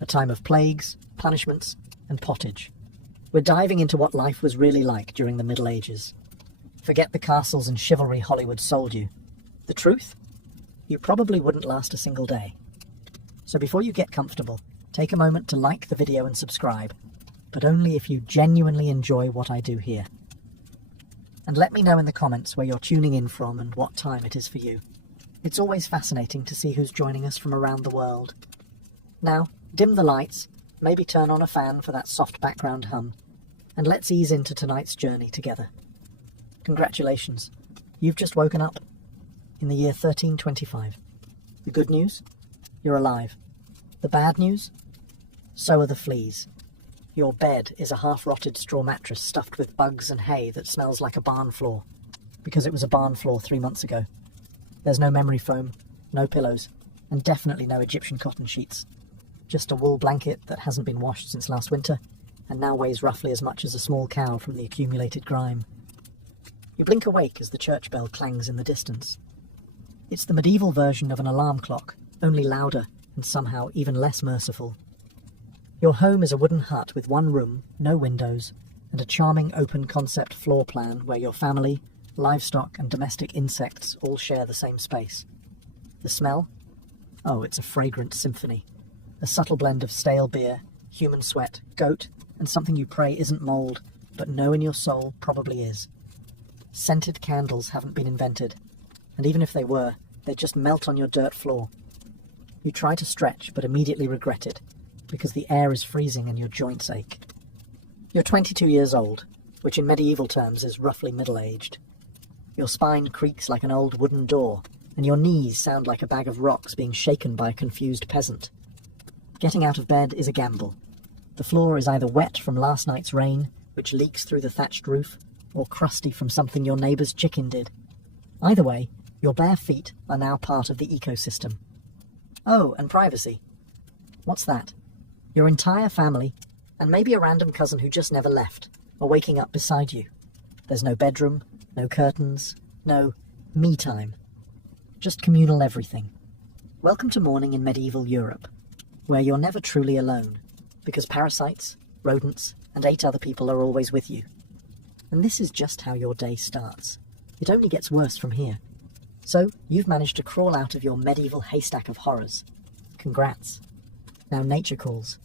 a time of plagues, punishments, and pottage. We're diving into what life was really like during the Middle Ages. Forget the castles and chivalry Hollywood sold you. The truth? You probably wouldn't last a single day. So before you get comfortable, take a moment to like the video and subscribe, but only if you genuinely enjoy what I do here. And let me know in the comments where you're tuning in from and what time it is for you. It's always fascinating to see who's joining us from around the world. Now, dim the lights, maybe turn on a fan for that soft background hum, and let's ease into tonight's journey together. Congratulations, you've just woken up in the year 1325. The good news? You're alive. The bad news? So are the fleas. Your bed is a half-rotted straw mattress stuffed with bugs and hay that smells like a barn floor, because it was a barn floor 3 months ago. There's no memory foam, no pillows, and definitely no Egyptian cotton sheets. Just a wool blanket that hasn't been washed since last winter, and now weighs roughly as much as a small cow from the accumulated grime. You blink awake as the church bell clangs in the distance. It's the medieval version of an alarm clock, only louder and somehow even less merciful. Your home is a wooden hut with one room, no windows, and a charming open-concept floor plan where your family, livestock and domestic insects all share the same space. The smell? Oh, it's a fragrant symphony. A subtle blend of stale beer, human sweat, goat, and something you pray isn't mould, but know in your soul probably is. Scented candles haven't been invented, and even if they were, they'd just melt on your dirt floor. You try to stretch, but immediately regret it, because the air is freezing and your joints ache. You're 22 years old, which in medieval terms is roughly middle-aged. Your spine creaks like an old wooden door, and your knees sound like a bag of rocks being shaken by a confused peasant. Getting out of bed is a gamble. The floor is either wet from last night's rain, which leaks through the thatched roof, or crusty from something your neighbour's chicken did. Either way, your bare feet are now part of the ecosystem. Oh, and privacy. What's that? Your entire family, and maybe a random cousin who just never left, are waking up beside you. There's no bedroom, no curtains, no me time. Just communal everything. Welcome to morning in medieval Europe, where you're never truly alone, because parasites, rodents, and 8 other people are always with you. And this is just how your day starts. It only gets worse from here. So, you've managed to crawl out of your medieval haystack of horrors. Congrats. Now nature calls.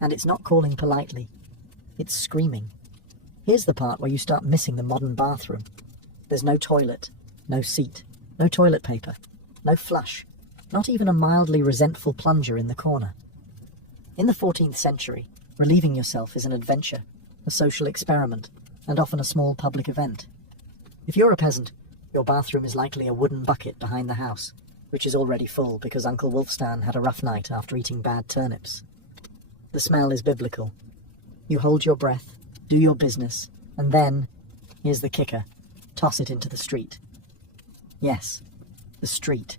And it's not calling politely. It's screaming. Here's the part where you start missing the modern bathroom. There's no toilet, no seat, no toilet paper, no flush, not even a mildly resentful plunger in the corner. In the 14th century, relieving yourself is an adventure, a social experiment, and often a small public event. If you're a peasant, your bathroom is likely a wooden bucket behind the house, which is already full because Uncle Wolfstan had a rough night after eating bad turnips. The smell is biblical. You hold your breath, do your business, and then, here's the kicker, toss it into the street. Yes, the street.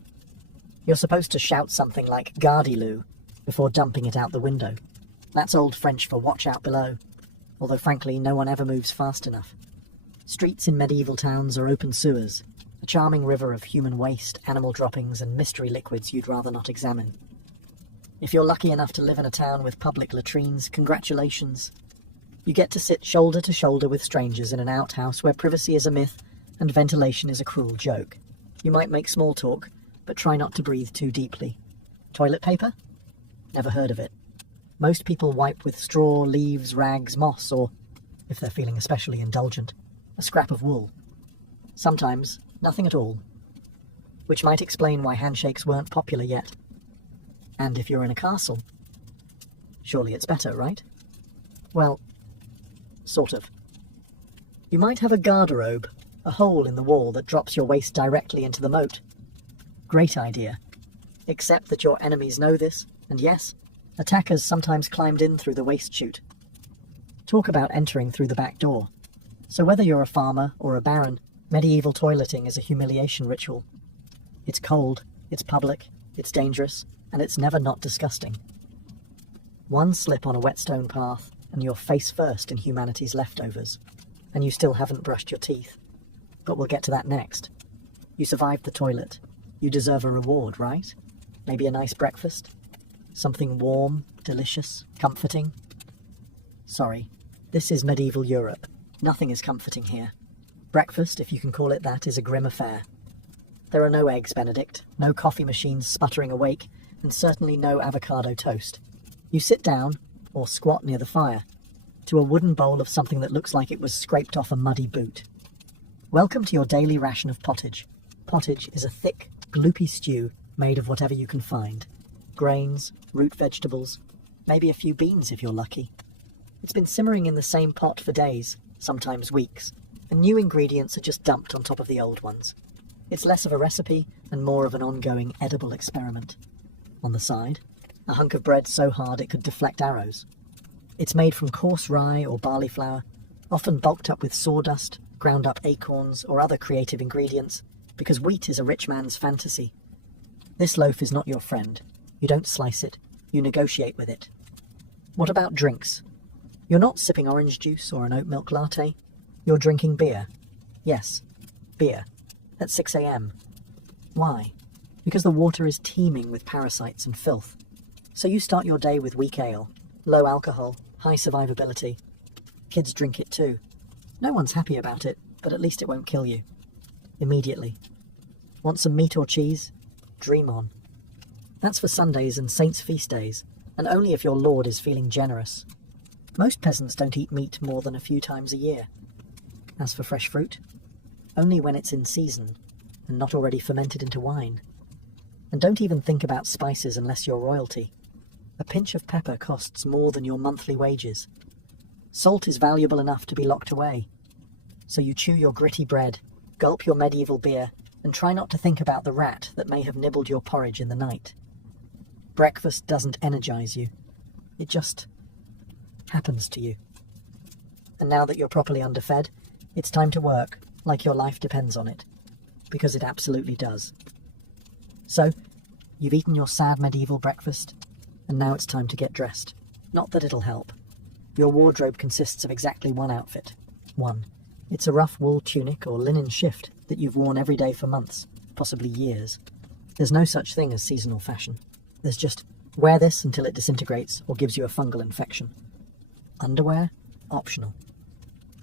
You're supposed to shout something like "Gardilou" before dumping it out the window. That's Old French for "watch out below," although frankly no one ever moves fast enough. Streets in medieval towns are open sewers, a charming river of human waste, animal droppings, and mystery liquids you'd rather not examine. If you're lucky enough to live in a town with public latrines, congratulations. You get to sit shoulder to shoulder with strangers in an outhouse where privacy is a myth and ventilation is a cruel joke. You might make small talk, but try not to breathe too deeply. Toilet paper? Never heard of it. Most people wipe with straw, leaves, rags, moss, or, if they're feeling especially indulgent, a scrap of wool. Sometimes, nothing at all. Which might explain why handshakes weren't popular yet. And if you're in a castle, surely it's better, right? Well, sort of. You might have a garderobe, a hole in the wall that drops your waist directly into the moat. Great idea. Except that your enemies know this, and yes, attackers sometimes climbed in through the waist chute. Talk about entering through the back door. So whether you're a farmer or a baron, medieval toileting is a humiliation ritual. It's cold, it's public, it's dangerous, and it's never not disgusting. One slip on a wet stone path, and you're face first in humanity's leftovers, and you still haven't brushed your teeth. But we'll get to that next. You survived the toilet. You deserve a reward, right? Maybe a nice breakfast? Something warm, delicious, comforting? Sorry, this is medieval Europe. Nothing is comforting here. Breakfast, if you can call it that, is a grim affair. There are no eggs Benedict, no coffee machines sputtering awake, and certainly no avocado toast. You sit down, or squat near the fire, to a wooden bowl of something that looks like it was scraped off a muddy boot. Welcome to your daily ration of pottage. Pottage is a thick, gloopy stew made of whatever you can find. Grains, root vegetables, maybe a few beans if you're lucky. It's been simmering in the same pot for days, sometimes weeks, and new ingredients are just dumped on top of the old ones. It's less of a recipe and more of an ongoing edible experiment. On the side, a hunk of bread so hard it could deflect arrows. It's made from coarse rye or barley flour, often bulked up with sawdust, ground up acorns or other creative ingredients, because wheat is a rich man's fantasy. This loaf is not your friend. You don't slice it, you negotiate with it. What about drinks? You're not sipping orange juice or an oat milk latte. You're drinking beer. Yes, beer. At 6 a.m. Why? Because the water is teeming with parasites and filth. So you start your day with weak ale, low alcohol, high survivability. Kids drink it too. No one's happy about it, but at least it won't kill you. Immediately. Want some meat or cheese? Dream on. That's for Sundays and saints' feast days, and only if your lord is feeling generous. Most peasants don't eat meat more than a few times a year. As for fresh fruit, only when it's in season, and not already fermented into wine. And don't even think about spices unless you're royalty. A pinch of pepper costs more than your monthly wages. Salt is valuable enough to be locked away. So you chew your gritty bread, gulp your medieval beer, and try not to think about the rat that may have nibbled your porridge in the night. Breakfast doesn't energize you. It just happens to you. And now that you're properly underfed, it's time to work, like your life depends on it. Because it absolutely does. So, you've eaten your sad medieval breakfast, and now it's time to get dressed. Not that it'll help. Your wardrobe consists of exactly one outfit. One. It's a rough wool tunic or linen shift that you've worn every day for months, possibly years. There's no such thing as seasonal fashion. There's just, wear this until it disintegrates or gives you a fungal infection. Underwear? Optional.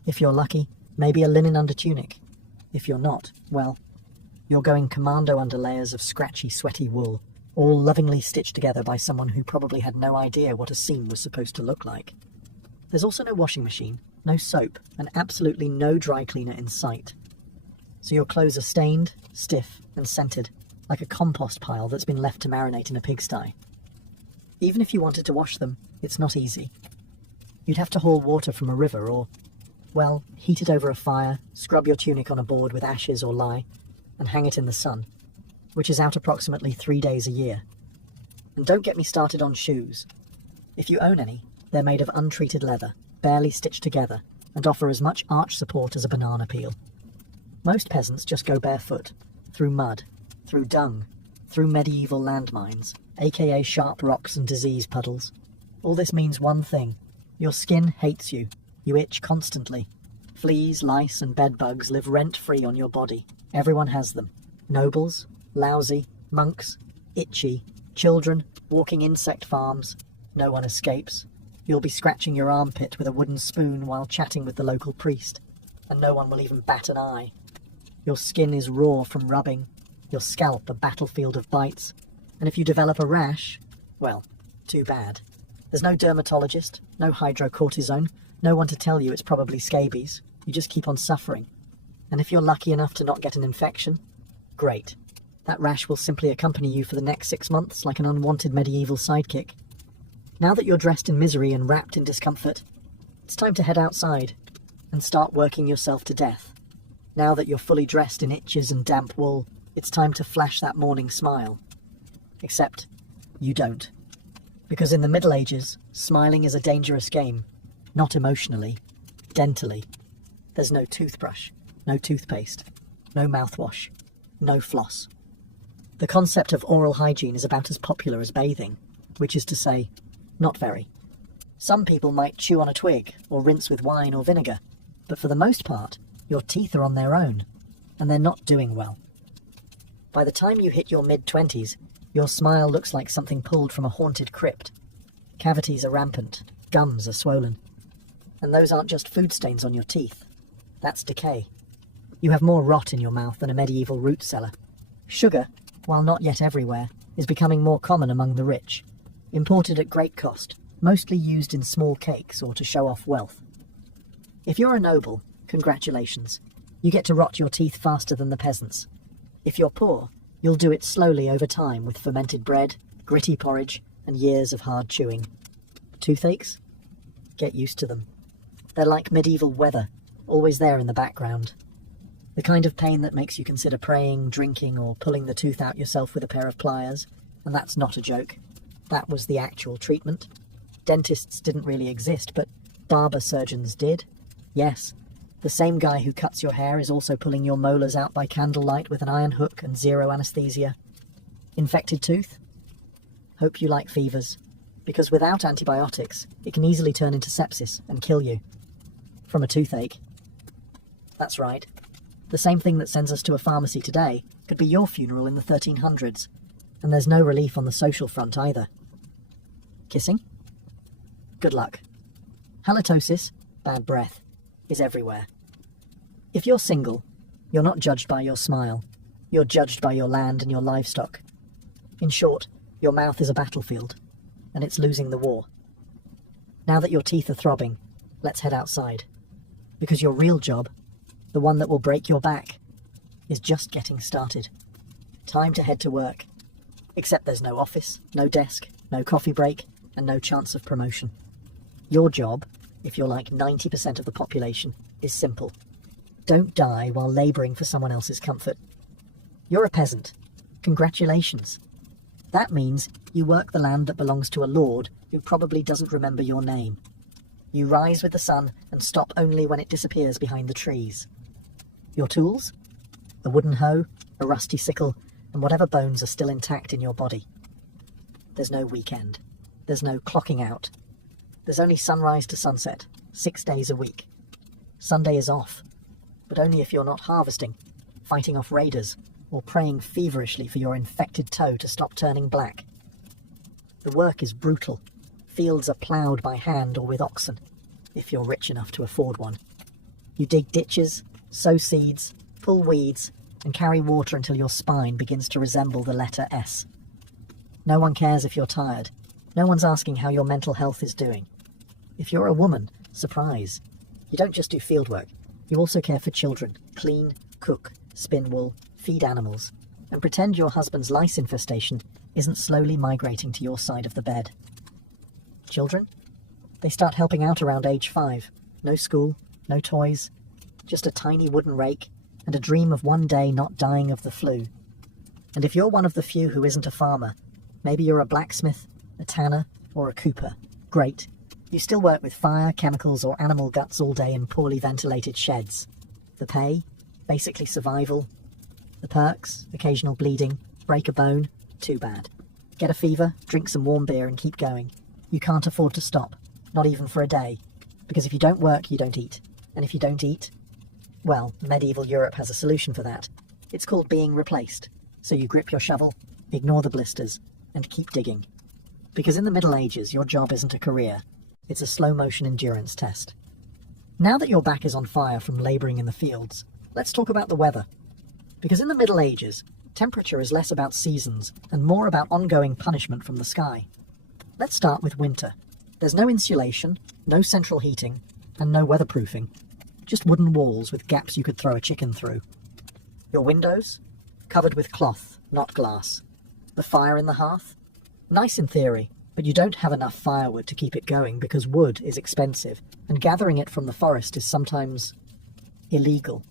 If you're lucky, maybe a linen undertunic. If you're not, well, you're going commando under layers of scratchy, sweaty wool, all lovingly stitched together by someone who probably had no idea what a seam was supposed to look like. There's also no washing machine, no soap, and absolutely no dry cleaner in sight. So your clothes are stained, stiff, and scented, like a compost pile that's been left to marinate in a pigsty. Even if you wanted to wash them, it's not easy. You'd have to haul water from a river or, well, heat it over a fire, scrub your tunic on a board with ashes or lye, and hang it in the sun, which is out approximately 3 days a year. And don't get me started on shoes. If you own any, they're made of untreated leather, barely stitched together, and offer as much arch support as a banana peel. Most peasants just go barefoot, through mud, through dung, through medieval landmines, aka sharp rocks and disease puddles. All this means one thing. Your skin hates you. You itch constantly. Fleas, lice, and bedbugs live rent-free on your body. Everyone has them. Nobles, lousy, monks, itchy, children, walking insect farms. No one escapes. You'll be scratching your armpit with a wooden spoon while chatting with the local priest, and no one will even bat an eye. Your skin is raw from rubbing, your scalp a battlefield of bites, and if you develop a rash, well, too bad. There's no dermatologist, no hydrocortisone, no one to tell you it's probably scabies. You just keep on suffering. And if you're lucky enough to not get an infection, great. That rash will simply accompany you for the next 6 months like an unwanted medieval sidekick. Now that you're dressed in misery and wrapped in discomfort, it's time to head outside and start working yourself to death. Now that you're fully dressed in itches and damp wool, it's time to flash that morning smile. Except, you don't. Because in the Middle Ages, smiling is a dangerous game. Not emotionally, dentally. There's no toothbrush, no toothpaste, no mouthwash, no floss. The concept of oral hygiene is about as popular as bathing, which is to say, not very. Some people might chew on a twig or rinse with wine or vinegar, but for the most part, your teeth are on their own, and they're not doing well. By the time you hit your mid-20s, your smile looks like something pulled from a haunted crypt. Cavities are rampant, gums are swollen. And those aren't just food stains on your teeth. That's decay. You have more rot in your mouth than a medieval root cellar. Sugar, while not yet everywhere, is becoming more common among the rich. Imported at great cost, mostly used in small cakes or to show off wealth. If you're a noble, congratulations. You get to rot your teeth faster than the peasants. If you're poor, you'll do it slowly over time with fermented bread, gritty porridge, and years of hard chewing. Toothaches? Get used to them. They're like medieval weather, always there in the background. The kind of pain that makes you consider praying, drinking, or pulling the tooth out yourself with a pair of pliers. And that's not a joke. That was the actual treatment. Dentists didn't really exist, but barber surgeons did. Yes, the same guy who cuts your hair is also pulling your molars out by candlelight with an iron hook and zero anesthesia. Infected tooth? Hope you like fevers, because without antibiotics, it can easily turn into sepsis and kill you. From a toothache. That's right. The same thing that sends us to a pharmacy today could be your funeral in the 1300s, and there's no relief on the social front either. Kissing? Good luck. Halitosis, bad breath, is everywhere. If you're single, you're not judged by your smile. You're judged by your land and your livestock. In short, your mouth is a battlefield, and it's losing the war. Now that your teeth are throbbing, let's head outside. Because your real job, the one that will break your back, is just getting started. Time to head to work. Except there's no office, no desk, no coffee break, and no chance of promotion. Your job, if you're like 90% of the population, is simple. Don't die while labouring for someone else's comfort. You're a peasant. Congratulations. That means you work the land that belongs to a lord who probably doesn't remember your name. You rise with the sun and stop only when it disappears behind the trees. Your tools? A wooden hoe, a rusty sickle, and whatever bones are still intact in your body. There's no weekend. There's no clocking out. There's only sunrise to sunset, 6 days a week. Sunday is off, but only if you're not harvesting, fighting off raiders, or praying feverishly for your infected toe to stop turning black. The work is brutal. Fields are ploughed by hand or with oxen, if you're rich enough to afford one. You dig ditches, sow seeds, pull weeds, and carry water until your spine begins to resemble the letter S. No one cares if you're tired. No one's asking how your mental health is doing. If you're a woman, surprise. You don't just do field work. You also care for children, clean, cook, spin wool, feed animals, and pretend your husband's lice infestation isn't slowly migrating to your side of the bed. Children? They start helping out around age 5. No school, no toys, just a tiny wooden rake and a dream of one day not dying of the flu. And if you're one of the few who isn't a farmer, maybe you're a blacksmith, a tanner, or a cooper. Great. You still work with fire, chemicals, or animal guts all day in poorly ventilated sheds. The pay? Basically survival. The perks? Occasional bleeding. Break a bone? Too bad. Get a fever, drink some warm beer, and keep going. You can't afford to stop. Not even for a day. Because if you don't work, you don't eat. And if you don't eat, well, medieval Europe has a solution for that. It's called being replaced. So you grip your shovel, ignore the blisters, and keep digging. Because in the Middle Ages, your job isn't a career. It's a slow-motion endurance test. Now that your back is on fire from labouring in the fields, let's talk about the weather. Because in the Middle Ages, temperature is less about seasons and more about ongoing punishment from the sky. Let's start with winter. There's no insulation, no central heating, and no weatherproofing. Just wooden walls with gaps you could throw a chicken through. Your windows? Covered with cloth, not glass. The fire in the hearth? Nice in theory, but you don't have enough firewood to keep it going because wood is expensive, and gathering it from the forest is sometimes illegal.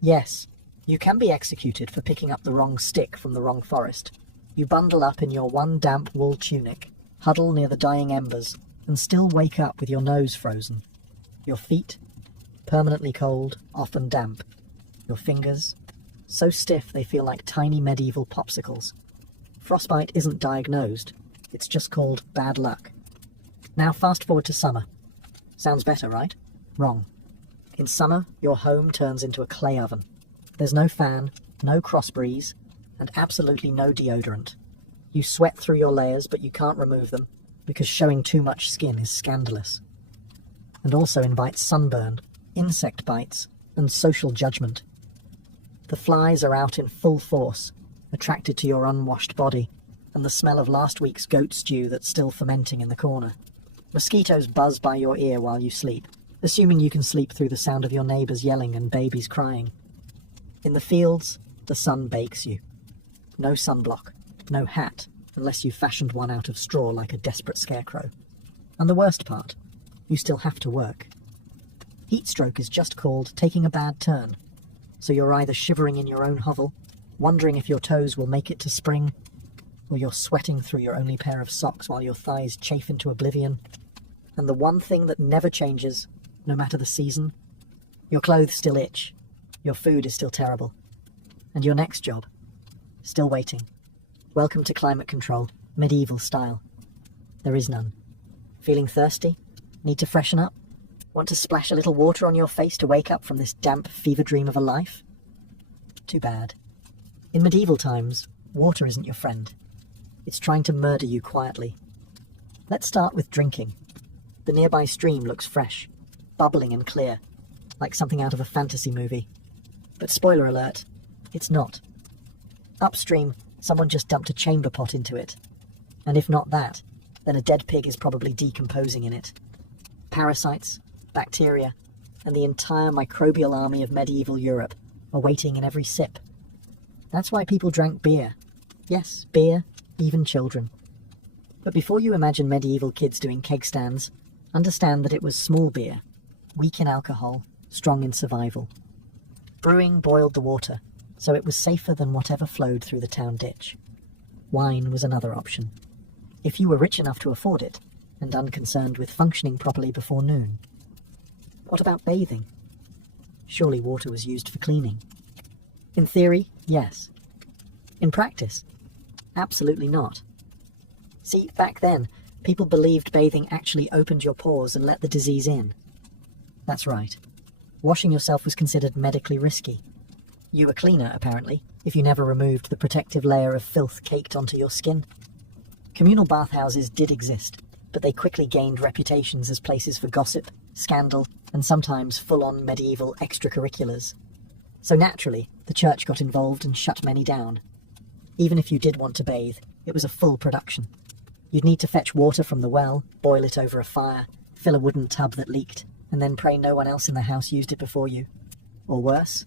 Yes, you can be executed for picking up the wrong stick from the wrong forest. You bundle up in your one damp wool tunic, huddle near the dying embers, and still wake up with your nose frozen. Your feet? Permanently cold, often damp. Your fingers? So stiff they feel like tiny medieval popsicles. Frostbite isn't diagnosed, it's just called bad luck. Now fast forward to summer. Sounds better, right? Wrong. In summer, your home turns into a clay oven. There's no fan, no cross breeze, and absolutely no deodorant. You sweat through your layers, but you can't remove them, because showing too much skin is scandalous, and also invites sunburn, insect bites, and social judgment. The flies are out in full force, attracted to your unwashed body, and the smell of last week's goat stew that's still fermenting in the corner. Mosquitoes buzz by your ear while you sleep, assuming you can sleep through the sound of your neighbours yelling and babies crying. In the fields, the sun bakes you. No sunblock, no hat, unless you fashioned one out of straw like a desperate scarecrow. And the worst part, you still have to work. Heatstroke is just called taking a bad turn, so you're either shivering in your own hovel, wondering if your toes will make it to spring, or you're sweating through your only pair of socks while your thighs chafe into oblivion. And the one thing that never changes, no matter the season, your clothes still itch, your food is still terrible, and your next job, still waiting. Welcome to climate control, medieval style. There is none. Feeling thirsty? Need to freshen up? Want to splash a little water on your face to wake up from this damp fever dream of a life? Too bad. In medieval times, water isn't your friend. It's trying to murder you quietly. Let's start with drinking. The nearby stream looks fresh, bubbling and clear, like something out of a fantasy movie. But spoiler alert, it's not. Upstream, someone just dumped a chamber pot into it. And if not that, then a dead pig is probably decomposing in it. Parasites, bacteria, and the entire microbial army of medieval Europe are waiting in every sip. That's why people drank beer. Yes, beer, even children. But before you imagine medieval kids doing keg stands, understand that it was small beer, weak in alcohol, strong in survival. Brewing boiled the water, so it was safer than whatever flowed through the town ditch. Wine was another option, if you were rich enough to afford it, and unconcerned with functioning properly before noon. What about bathing? Surely water was used for cleaning. In theory, yes. In practice, absolutely not. See, back then, people believed bathing actually opened your pores and let the disease in. That's right. Washing yourself was considered medically risky. You were cleaner, apparently, if you never removed the protective layer of filth caked onto your skin. Communal bathhouses did exist, but they quickly gained reputations as places for gossip, scandal, and sometimes full-on medieval extracurriculars. So naturally, the church got involved and shut many down. Even if you did want to bathe, it was a full production. You'd need to fetch water from the well, boil it over a fire, fill a wooden tub that leaked, and then pray no one else in the house used it before you. Or worse,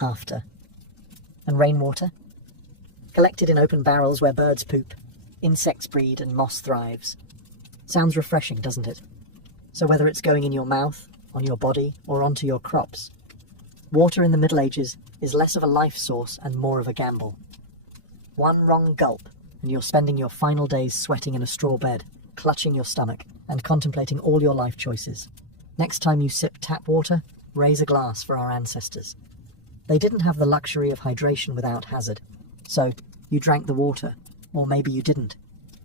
after. And rainwater? Collected in open barrels where birds poop, insects breed, and moss thrives. Sounds refreshing, doesn't it? So whether it's going in your mouth, on your body, or onto your crops, water in the Middle Ages is less of a life source and more of a gamble. One wrong gulp, and you're spending your final days sweating in a straw bed, clutching your stomach, and contemplating all your life choices. Next time you sip tap water, raise a glass for our ancestors. They didn't have the luxury of hydration without hazard, so you drank the water, or maybe you didn't.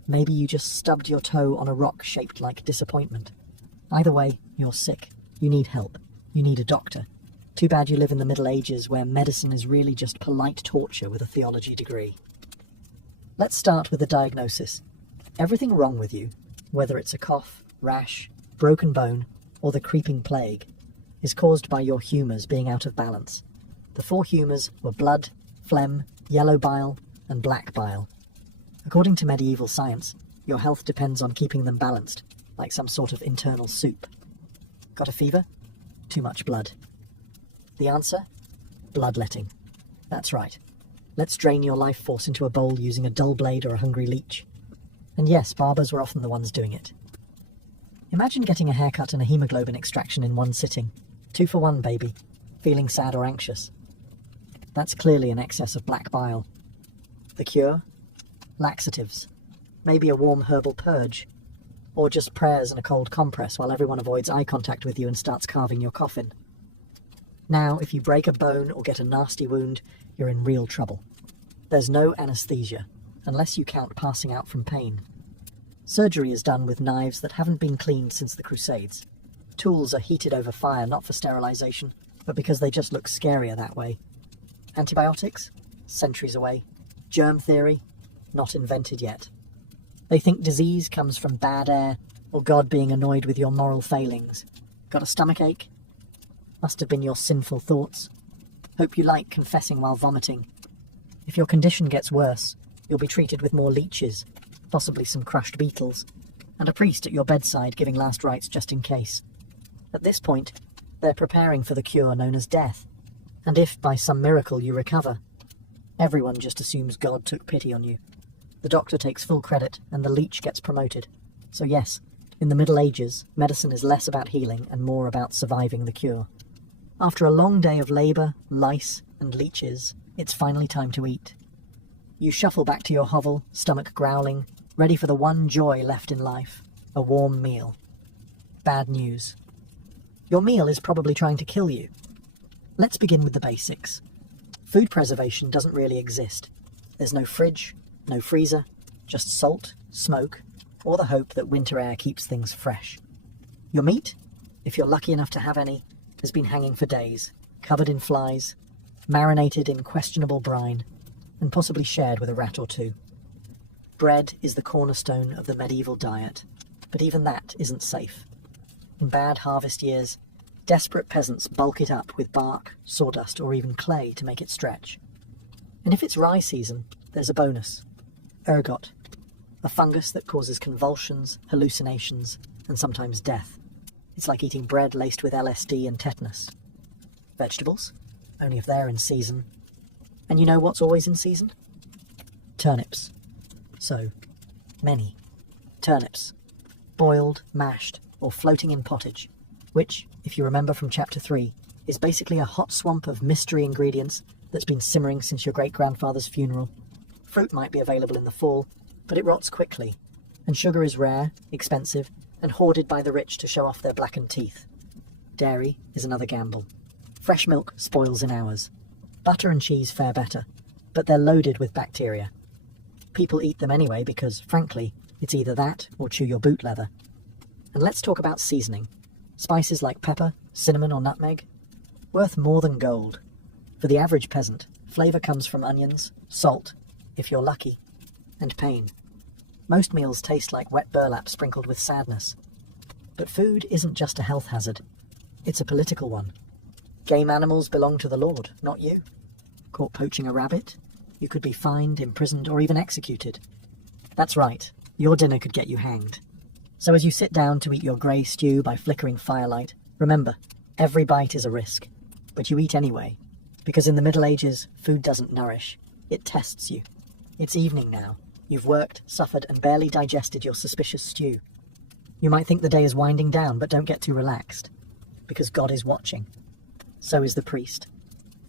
Maybe you just stubbed your toe on a rock shaped like disappointment. Either way, you're sick. You need help. You need a doctor. Too bad you live in the Middle Ages where medicine is really just polite torture with a theology degree. Let's start with the diagnosis. Everything wrong with you, whether it's a cough, rash, broken bone, or the creeping plague, is caused by your humours being out of balance. The 4 humours were blood, phlegm, yellow bile, and black bile. According to medieval science, your health depends on keeping them balanced, like some sort of internal soup. Got a fever? Too much blood. The answer? Bloodletting. That's right. Let's drain your life force into a bowl using a dull blade or a hungry leech. And yes, barbers were often the ones doing it. Imagine getting a haircut and a hemoglobin extraction in one sitting. 2 for 1, baby. Feeling sad or anxious. That's clearly an excess of black bile. The cure? Laxatives. Maybe a warm herbal purge. Or just prayers and a cold compress while everyone avoids eye contact with you and starts carving your coffin. Now, if you break a bone or get a nasty wound, you're in real trouble. There's no anesthesia, unless you count passing out from pain. Surgery is done with knives that haven't been cleaned since the Crusades. Tools are heated over fire not for sterilization, but because they just look scarier that way. Antibiotics? Centuries away. Germ theory? Not invented yet. They think disease comes from bad air or God being annoyed with your moral failings. Got a stomachache? Must have been your sinful thoughts. Hope you like confessing while vomiting. If your condition gets worse, you'll be treated with more leeches, possibly some crushed beetles, and a priest at your bedside giving last rites just in case. At this point, they're preparing for the cure known as death, and if by some miracle you recover, everyone just assumes God took pity on you. The doctor takes full credit and the leech gets promoted. So yes, in the Middle Ages, medicine is less about healing and more about surviving the cure. After a long day of labour, lice and leeches, it's finally time to eat. You shuffle back to your hovel, stomach growling, ready for the one joy left in life, a warm meal. Bad news. Your meal is probably trying to kill you. Let's begin with the basics. Food preservation doesn't really exist. There's no fridge, no freezer, just salt, smoke, or the hope that winter air keeps things fresh. Your meat, if you're lucky enough to have any, has been hanging for days, covered in flies, marinated in questionable brine, and possibly shared with a rat or two. Bread is the cornerstone of the medieval diet, but even that isn't safe. In bad harvest years, desperate peasants bulk it up with bark, sawdust, or even clay to make it stretch. And if it's rye season, there's a bonus. Ergot, a fungus that causes convulsions, hallucinations, and sometimes death. It's like eating bread laced with LSD and tetanus. Vegetables, only if they're in season. And you know what's always in season? Turnips. So, many. Turnips. Boiled, mashed, or floating in pottage, which, if you remember from chapter 3, is basically a hot swamp of mystery ingredients that's been simmering since your great-grandfather's funeral. Fruit might be available in the fall, but it rots quickly, and sugar is rare, expensive, and hoarded by the rich to show off their blackened teeth. Dairy is another gamble. Fresh milk spoils in hours. Butter and cheese fare better, but they're loaded with bacteria. People eat them anyway because, frankly, it's either that or chew your boot leather. And let's talk about seasoning. Spices like pepper, cinnamon or nutmeg, worth more than gold. For the average peasant, flavour comes from onions, salt, if you're lucky, and pain. Most meals taste like wet burlap sprinkled with sadness. But food isn't just a health hazard. It's a political one. Game animals belong to the Lord, not you. Caught poaching a rabbit, you could be fined, imprisoned, or even executed. That's right, your dinner could get you hanged. So as you sit down to eat your grey stew by flickering firelight, remember, every bite is a risk. But you eat anyway, because in the Middle Ages, food doesn't nourish. It tests you. It's evening now. You've worked, suffered, and barely digested your suspicious stew. You might think the day is winding down, but don't get too relaxed, because God is watching. So is the priest.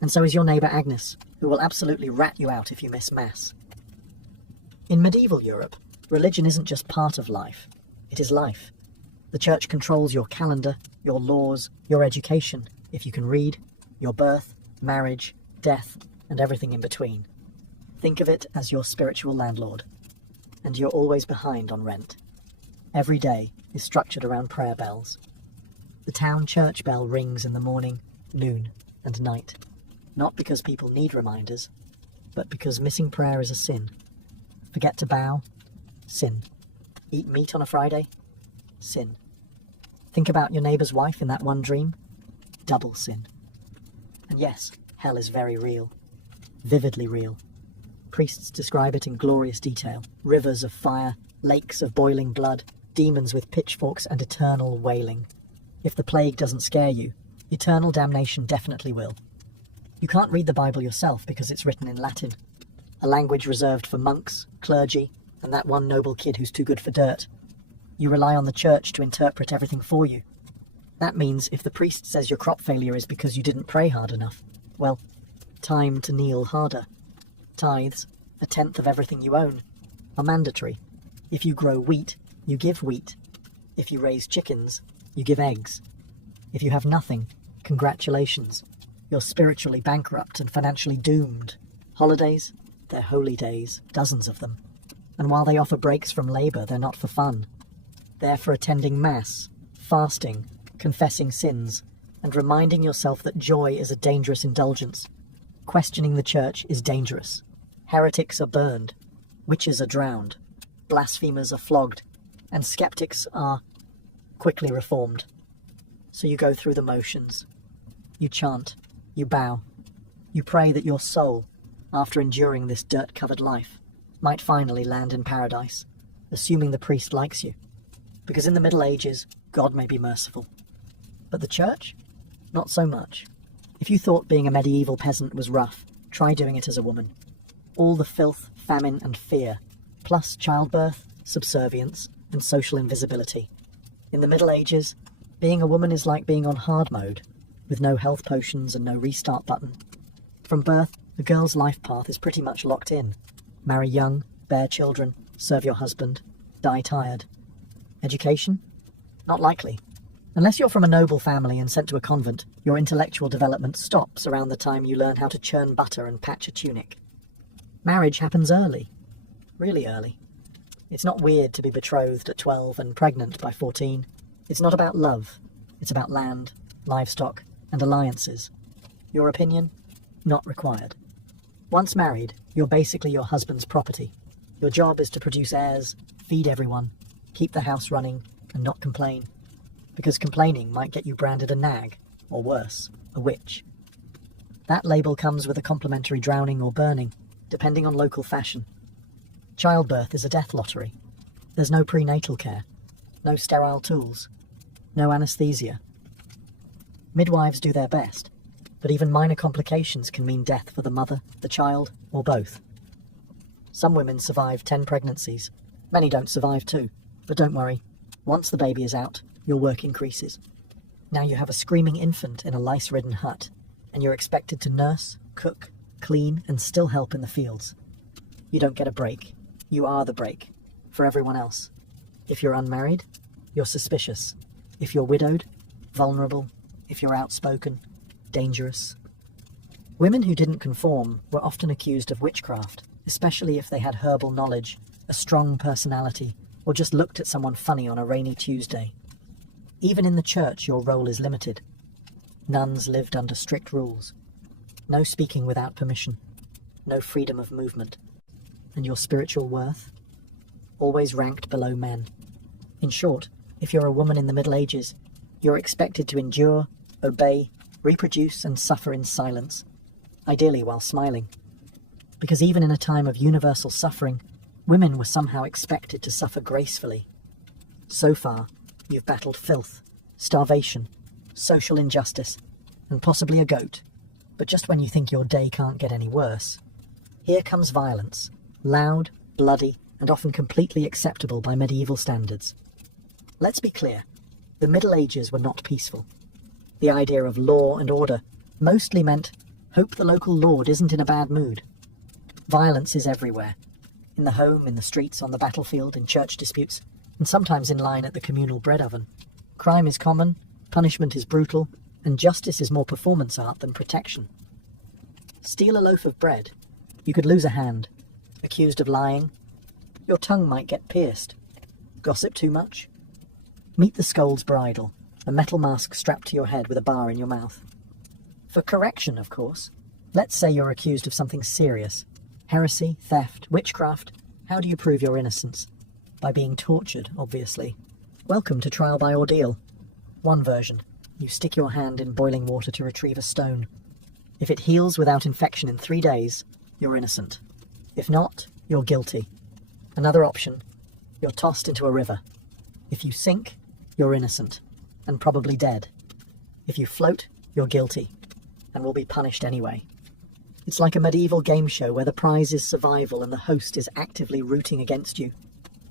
And so is your neighbour Agnes, who will absolutely rat you out if you miss Mass. In medieval Europe, religion isn't just part of life. It is life. The church controls your calendar, your laws, your education, if you can read, your birth, marriage, death, and everything in between. Think of it as your spiritual landlord. And you're always behind on rent. Every day is structured around prayer bells. The town church bell rings in the morning, noon, and night. Not because people need reminders, but because missing prayer is a sin. Forget to bow? Sin. Eat meat on a Friday? Sin. Think about your neighbour's wife in that one dream? Double sin. And yes, hell is very real. Vividly real. Priests describe it in glorious detail. Rivers of fire, lakes of boiling blood, demons with pitchforks and eternal wailing. If the plague doesn't scare you, eternal damnation definitely will. You can't read the Bible yourself because it's written in Latin, a language reserved for monks, clergy, and that one noble kid who's too good for dirt. You rely on the church to interpret everything for you. That means if the priest says your crop failure is because you didn't pray hard enough, well, time to kneel harder. Tithes, a tenth of everything you own, are mandatory. If you grow wheat, you give wheat. If you raise chickens, you give eggs. If you have nothing, congratulations. You're spiritually bankrupt and financially doomed. Holidays? They're holy days, dozens of them. And while they offer breaks from labour, they're not for fun. They're for attending Mass, fasting, confessing sins, and reminding yourself that joy is a dangerous indulgence. Questioning the church is dangerous. Heretics are burned. Witches are drowned. blasphemers are flogged, and skeptics are quickly reformed. So you go through the motions. You chant, you bow, you pray that your soul, after enduring this dirt-covered life, might finally land in paradise, assuming the priest likes you. Because in the Middle Ages, God may be merciful. But the church? Not so much. If you thought being a medieval peasant was rough, try doing it as a woman. All the filth, famine and fear, plus childbirth, subservience and social invisibility. In the Middle Ages, being a woman is like being on hard mode, with no health potions and no restart button. From birth, a girl's life path is pretty much locked in. Marry young, bear children, serve your husband, die tired. Education? Not likely. Unless you're from a noble family and sent to a convent, your intellectual development stops around the time you learn how to churn butter and patch a tunic. Marriage happens early. Really early. It's not weird to be betrothed at 12 and pregnant by 14. It's not about love. It's about land, livestock, and alliances. Your opinion? Not required. Once married, you're basically your husband's property. Your job is to produce heirs, feed everyone, keep the house running, and not complain. Because complaining might get you branded a nag, or worse, a witch. That label comes with a complimentary drowning or burning, depending on local fashion. Childbirth is a death lottery. There's no prenatal care, no sterile tools, no anesthesia. Midwives do their best, but even minor complications can mean death for the mother, the child, or both. Some women survive 10 pregnancies. Many don't survive too, but don't worry. Once the baby is out, your work increases. Now you have a screaming infant in a lice-ridden hut, and you're expected to nurse, cook, clean, and still help in the fields. You don't get a break. You are the break, for everyone else. If you're unmarried, you're suspicious. If you're widowed, vulnerable. If you're outspoken, dangerous. Women who didn't conform were often accused of witchcraft, especially if they had herbal knowledge, a strong personality, or just looked at someone funny on a rainy Tuesday. Even in the church, your role is limited. Nuns lived under strict rules. No speaking without permission. No freedom of movement. And your spiritual worth? Always ranked below men. In short, if you're a woman in the Middle Ages, you're expected to endure, obey, reproduce and suffer in silence, ideally while smiling. Because even in a time of universal suffering, women were somehow expected to suffer gracefully. So far, you've battled filth, starvation, social injustice, and possibly a goat. But just when you think your day can't get any worse, here comes violence, loud, bloody, and often completely acceptable by medieval standards. Let's be clear, the Middle Ages were not peaceful. The idea of law and order mostly meant, hope the local lord isn't in a bad mood. Violence is everywhere. In the home, in the streets, on the battlefield, in church disputes, and sometimes in line at the communal bread oven. Crime is common, punishment is brutal, and justice is more performance art than protection. Steal a loaf of bread. You could lose a hand. Accused of lying. Your tongue might get pierced. Gossip too much. Meet the scold's bridle, a metal mask strapped to your head with a bar in your mouth. For correction, of course. Let's say you're accused of something serious. Heresy, theft, witchcraft. How do you prove your innocence? By being tortured, obviously. Welcome to trial by ordeal. One version. You stick your hand in boiling water to retrieve a stone. If it heals without infection in 3 days, you're innocent. If not, you're guilty. Another option. You're tossed into a river. If you sink, you're innocent, and probably dead. If you float, you're guilty, and will be punished anyway. It's like a medieval game show where the prize is survival and the host is actively rooting against you.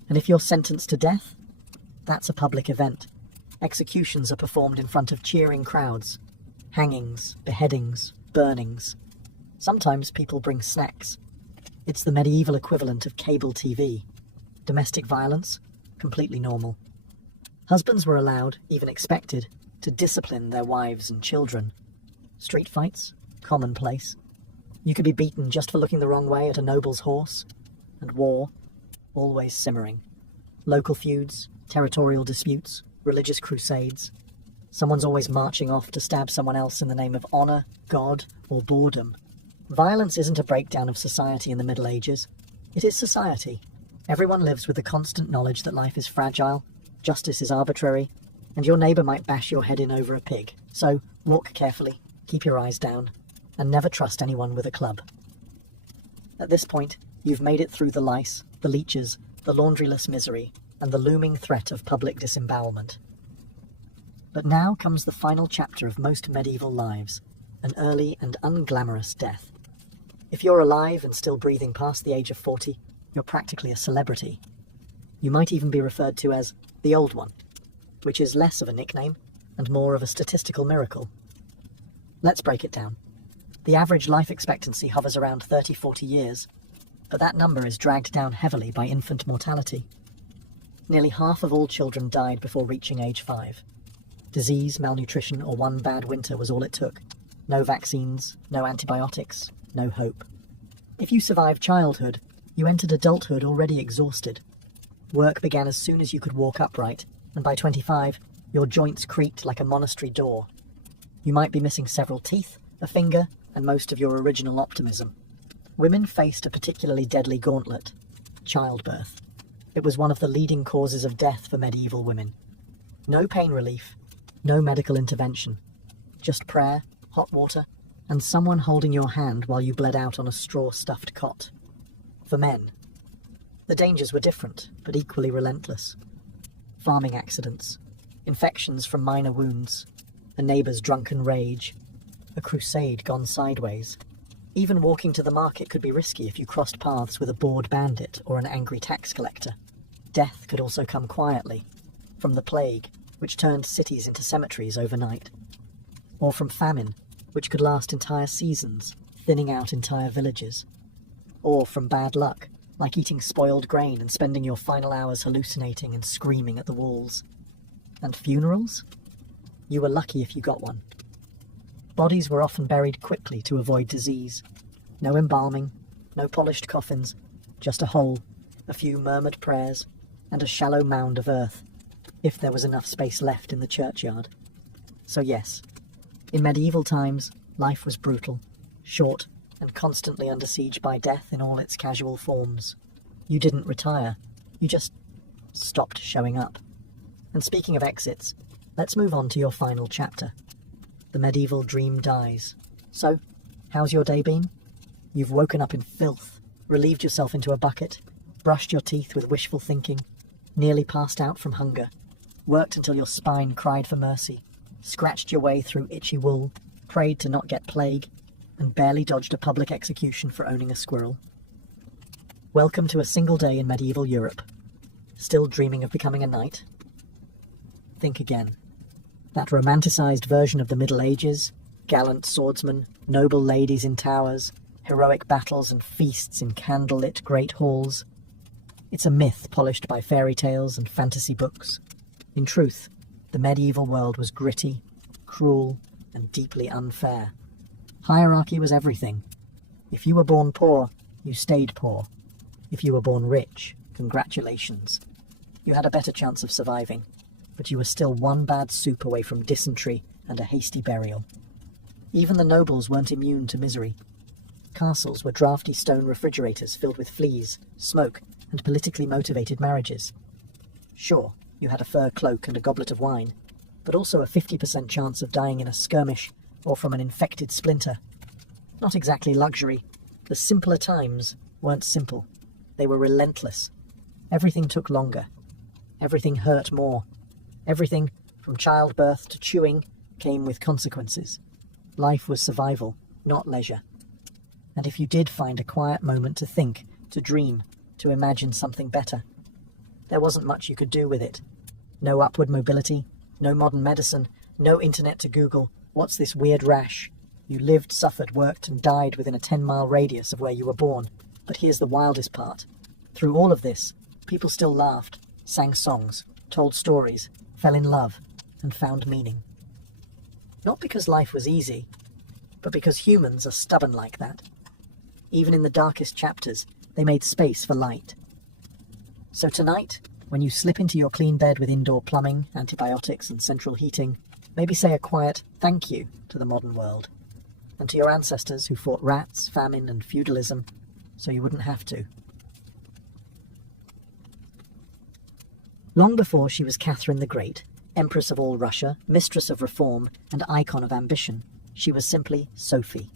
And if you're sentenced to death, that's a public event. Executions are performed in front of cheering crowds. Hangings, beheadings, burnings. Sometimes people bring snacks. It's the medieval equivalent of cable TV. Domestic violence? Completely normal. Husbands were allowed, even expected, to discipline their wives and children. Street fights? Commonplace. You could be beaten just for looking the wrong way at a noble's horse. And war? Always simmering. Local feuds, territorial disputes, religious crusades. Someone's always marching off to stab someone else in the name of honour, God, or boredom. Violence isn't a breakdown of society in the Middle Ages. It is society. Everyone lives with the constant knowledge that life is fragile, justice is arbitrary, and your neighbour might bash your head in over a pig. So walk carefully, keep your eyes down, and never trust anyone with a club. At this point, you've made it through the lice, the leeches, the laundryless misery, and the looming threat of public disembowelment. But now comes the final chapter of most medieval lives, an early and unglamorous death. If you're alive and still breathing past the age of 40, you're practically a celebrity. You might even be referred to as the Old One, which is less of a nickname and more of a statistical miracle. Let's break it down. The average life expectancy hovers around 30-40 years, but that number is dragged down heavily by infant mortality. Nearly half of all children died before reaching age 5. Disease, malnutrition, or one bad winter was all it took. No vaccines, no antibiotics, no hope. If you survived childhood, you entered adulthood already exhausted. Work began as soon as you could walk upright, and by 25, your joints creaked like a monastery door. You might be missing several teeth, a finger, and most of your original optimism. Women faced a particularly deadly gauntlet: childbirth. It was one of the leading causes of death for medieval women. No pain relief, no medical intervention, just prayer, hot water, and someone holding your hand while you bled out on a straw-stuffed cot. For men, the dangers were different, but equally relentless. Farming accidents, infections from minor wounds, a neighbour's drunken rage, a crusade gone sideways. Even walking to the market could be risky if you crossed paths with a bored bandit or an angry tax collector. Death could also come quietly, from the plague, which turned cities into cemeteries overnight, or from famine, which could last entire seasons, thinning out entire villages, or from bad luck, like eating spoiled grain and spending your final hours hallucinating and screaming at the walls. And funerals? You were lucky if you got one. Bodies were often buried quickly to avoid disease. No embalming, no polished coffins, just a hole, a few murmured prayers, and a shallow mound of earth, if there was enough space left in the churchyard. So yes, in medieval times, life was brutal, short, and constantly under siege by death in all its casual forms. You didn't retire, you just stopped showing up. And speaking of exits, let's move on to your final chapter. The medieval dream dies. So, how's your day been? You've woken up in filth, relieved yourself into a bucket, brushed your teeth with wishful thinking, nearly passed out from hunger, worked until your spine cried for mercy, scratched your way through itchy wool, prayed to not get plague, and barely dodged a public execution for owning a squirrel. Welcome to a single day in medieval Europe. Still dreaming of becoming a knight? Think again. That romanticised version of the Middle Ages, gallant swordsmen, noble ladies in towers, heroic battles and feasts in candlelit great halls. It's a myth polished by fairy tales and fantasy books. In truth, the medieval world was gritty, cruel, and deeply unfair. Hierarchy was everything. If you were born poor, you stayed poor. If you were born rich, congratulations. You had a better chance of surviving, but you were still one bad soup away from dysentery and a hasty burial. Even the nobles weren't immune to misery. Castles were drafty stone refrigerators filled with fleas, smoke, and politically motivated marriages. Sure, you had a fur cloak and a goblet of wine, but also a 50% chance of dying in a skirmish or from an infected splinter. Not exactly luxury. The simpler times weren't simple. They were relentless. Everything took longer. Everything hurt more. Everything, from childbirth to chewing, came with consequences. Life was survival, not leisure. And if you did find a quiet moment to think, to dream, to imagine something better, there wasn't much you could do with it. No upward mobility, no modern medicine, no internet to Google, what's this weird rash? You lived, suffered, worked, and died within a 10-mile radius of where you were born. But here's the wildest part. Through all of this, people still laughed, sang songs, told stories, fell in love, and found meaning. Not because life was easy, but because humans are stubborn like that. Even in the darkest chapters, they made space for light. So tonight, when you slip into your clean bed with indoor plumbing, antibiotics, and central heating, maybe say a quiet thank you to the modern world, and to your ancestors who fought rats, famine, and feudalism, so you wouldn't have to. Long before she was Catherine the Great, Empress of all Russia, mistress of reform, and icon of ambition, she was simply Sophie.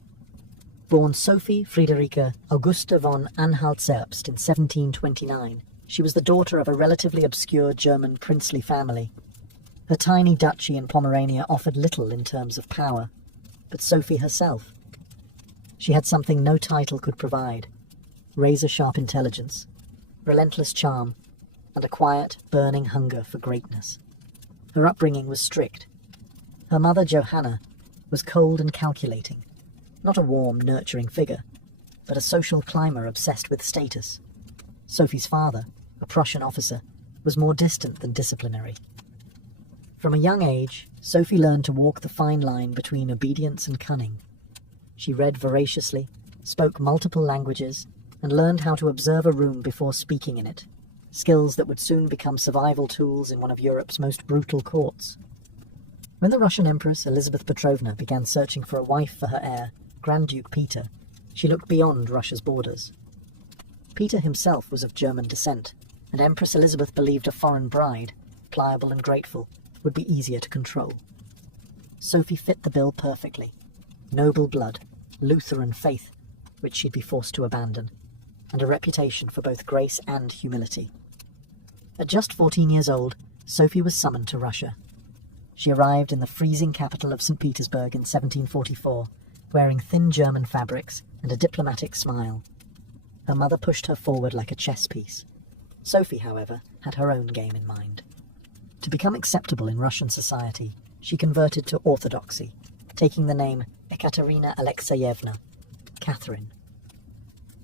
Born Sophie Friederike Augusta von Anhalt-Zerbst in 1729, she was the daughter of a relatively obscure German princely family. Her tiny duchy in Pomerania offered little in terms of power, but Sophie herself. She had something no title could provide: razor-sharp intelligence, relentless charm, and a quiet, burning hunger for greatness. Her upbringing was strict. Her mother, Johanna, was cold and calculating, not a warm, nurturing figure, but a social climber obsessed with status. Sophie's father, a Prussian officer, was more distant than disciplinary. From a young age, Sophie learned to walk the fine line between obedience and cunning. She read voraciously, spoke multiple languages, and learned how to observe a room before speaking in it, skills that would soon become survival tools in one of Europe's most brutal courts. When the Russian Empress Elizabeth Petrovna began searching for a wife for her heir, Grand Duke Peter, she looked beyond Russia's borders. Peter himself was of German descent, and Empress Elizabeth believed a foreign bride, pliable and grateful, would be easier to control. Sophie fit the bill perfectly. Noble blood, Lutheran faith, which she'd be forced to abandon, and a reputation for both grace and humility. At just 14 years old, Sophie was summoned to Russia. She arrived in the freezing capital of St. Petersburg in 1744, wearing thin German fabrics and a diplomatic smile. Her mother pushed her forward like a chess piece. Sophie, however, had her own game in mind. To become acceptable in Russian society, she converted to Orthodoxy, taking the name Ekaterina Alexeyevna, Catherine.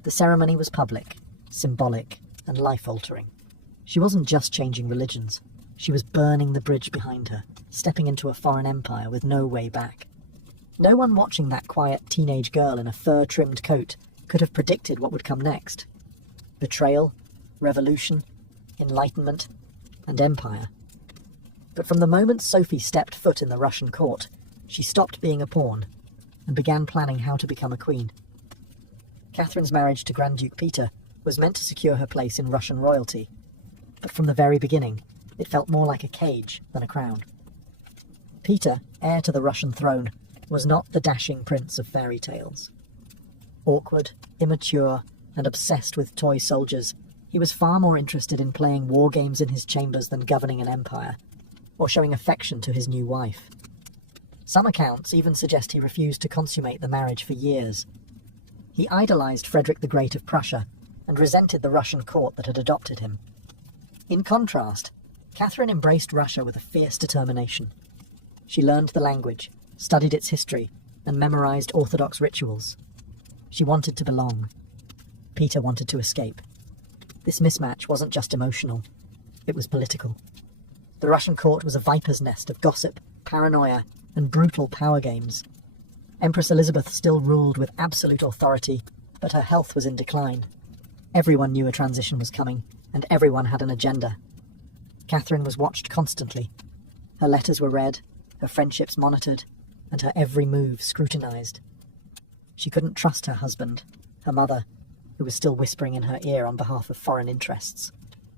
The ceremony was public, symbolic, and life-altering. She wasn't just changing religions. She was burning the bridge behind her, stepping into a foreign empire with no way back. No one watching that quiet teenage girl in a fur-trimmed coat could have predicted what would come next. Betrayal, revolution, enlightenment, and empire. But from the moment Sophie stepped foot in the Russian court, she stopped being a pawn and began planning how to become a queen. Catherine's marriage to Grand Duke Peter was meant to secure her place in Russian royalty, but from the very beginning, it felt more like a cage than a crown. Peter, heir to the Russian throne, was not the dashing prince of fairy tales. Awkward, immature, and obsessed with toy soldiers, he was far more interested in playing war games in his chambers than governing an empire, or showing affection to his new wife. Some accounts even suggest he refused to consummate the marriage for years. He idolized Frederick the Great of Prussia and resented the Russian court that had adopted him. In contrast, Catherine embraced Russia with a fierce determination. She learned the language, studied its history, and memorized Orthodox rituals. She wanted to belong. Peter wanted to escape. This mismatch wasn't just emotional, it was political. The Russian court was a viper's nest of gossip, paranoia, and brutal power games. Empress Elizabeth still ruled with absolute authority, but her health was in decline. Everyone knew a transition was coming, and everyone had an agenda. Catherine was watched constantly. Her letters were read, her friendships monitored, and her every move scrutinized. She couldn't trust her husband, her mother, who was still whispering in her ear on behalf of foreign interests,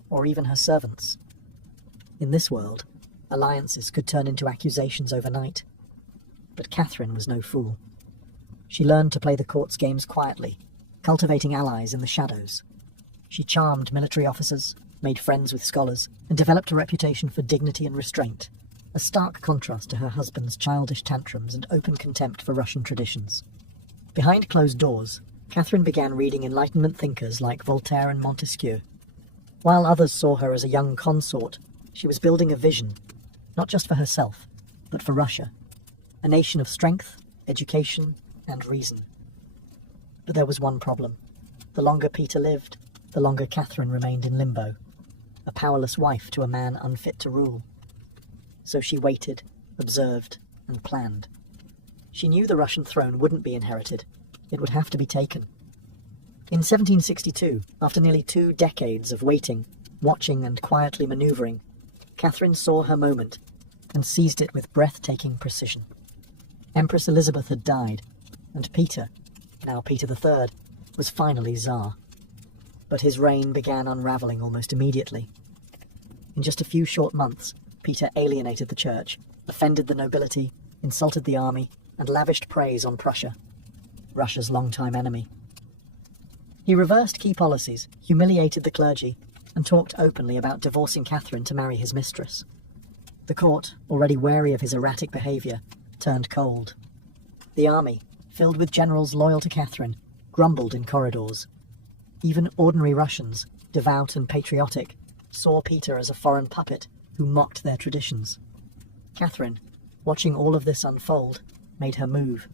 or even her servants. In this world, alliances could turn into accusations overnight. But Catherine was no fool. She learned to play the court's games quietly, cultivating allies in the shadows. She charmed military officers, made friends with scholars, and developed a reputation for dignity and restraint, a stark contrast to her husband's childish tantrums and open contempt for Russian traditions. Behind closed doors, Catherine began reading Enlightenment thinkers like Voltaire and Montesquieu. While others saw her as a young consort, she was building a vision, not just for herself, but for Russia, a nation of strength, education, and reason. But there was one problem. The longer Peter lived, the longer Catherine remained in limbo, a powerless wife to a man unfit to rule. So she waited, observed, and planned. She knew the Russian throne wouldn't be inherited. It would have to be taken. In 1762, after nearly 2 decades of waiting, watching, and quietly manoeuvring, Catherine saw her moment and seized it with breathtaking precision. Empress Elizabeth had died, and Peter, now Peter III, was finally Tsar. But his reign began unravelling almost immediately. In just a few short months, Peter alienated the church, offended the nobility, insulted the army, and lavished praise on Prussia, Russia's longtime enemy. He reversed key policies, humiliated the clergy, and talked openly about divorcing Catherine to marry his mistress. The court, already wary of his erratic behaviour, turned cold. The army, filled with generals loyal to Catherine, grumbled in corridors. Even ordinary Russians, devout and patriotic, saw Peter as a foreign puppet who mocked their traditions. Catherine, watching all of this unfold, made her move.